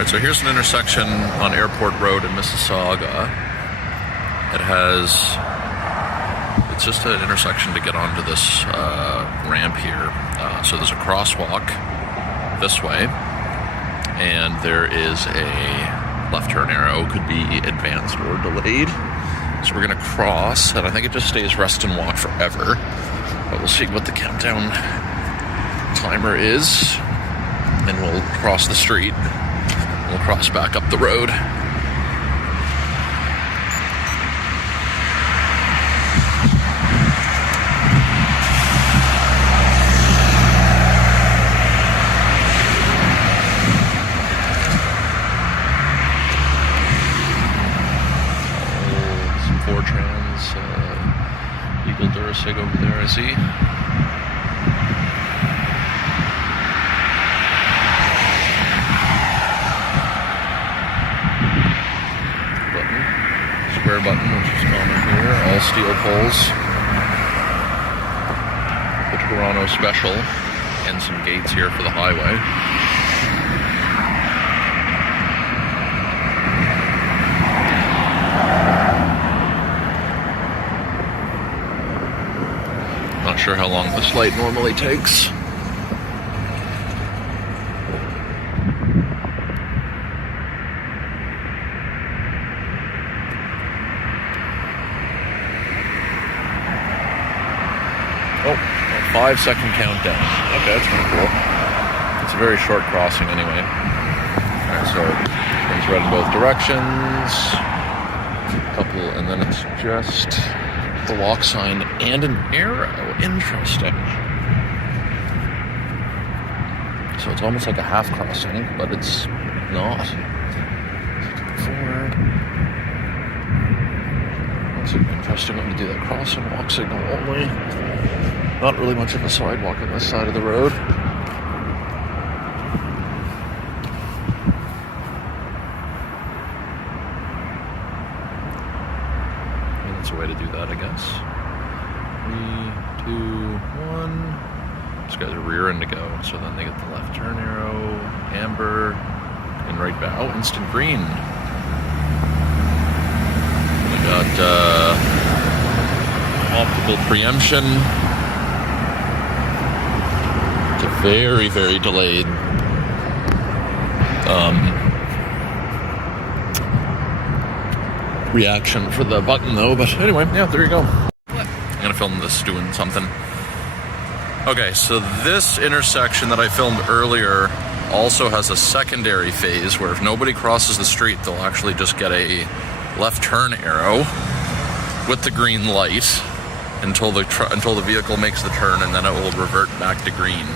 Alright, so here's an intersection on Airport Road in Mississauga. It's just an intersection to get onto this ramp here. So there's a crosswalk this way, and there is a left turn arrow, could be advanced or delayed. So we're gonna cross, and I think it just stays rest and walk forever. But we'll see what the countdown timer is, and we'll cross the street. We'll cross back up the road. Some 4 trans, Eagle Durasig over there, I see. Square button, which is common here. All steel poles. The Toronto Special, and some gates here for the highway. Not sure how long this light normally takes. Oh, a 5-second countdown. Okay, that's pretty cool. It's a very short crossing anyway. Alright, so it's red in both directions. And then it's just the walk sign and an arrow. Interesting. So it's almost like a half crossing, but it's not. 4. That's an interesting way to do that crossing, walk signal only. Not really much of a sidewalk on this side of the road. And that's a way to do that, I guess. 3, 2, 1. These guys are rearing to go, so then they get the left turn arrow, amber, and right back. Oh, instant green. We got optical preemption. It's a very, very delayed reaction for the button though, but anyway, yeah, there you go. I'm gonna film this doing something. Okay, so this intersection that I filmed earlier also has a secondary phase where if nobody crosses the street, they'll actually just get a left turn arrow with the green light until the vehicle makes the turn, and then it will revert back to green.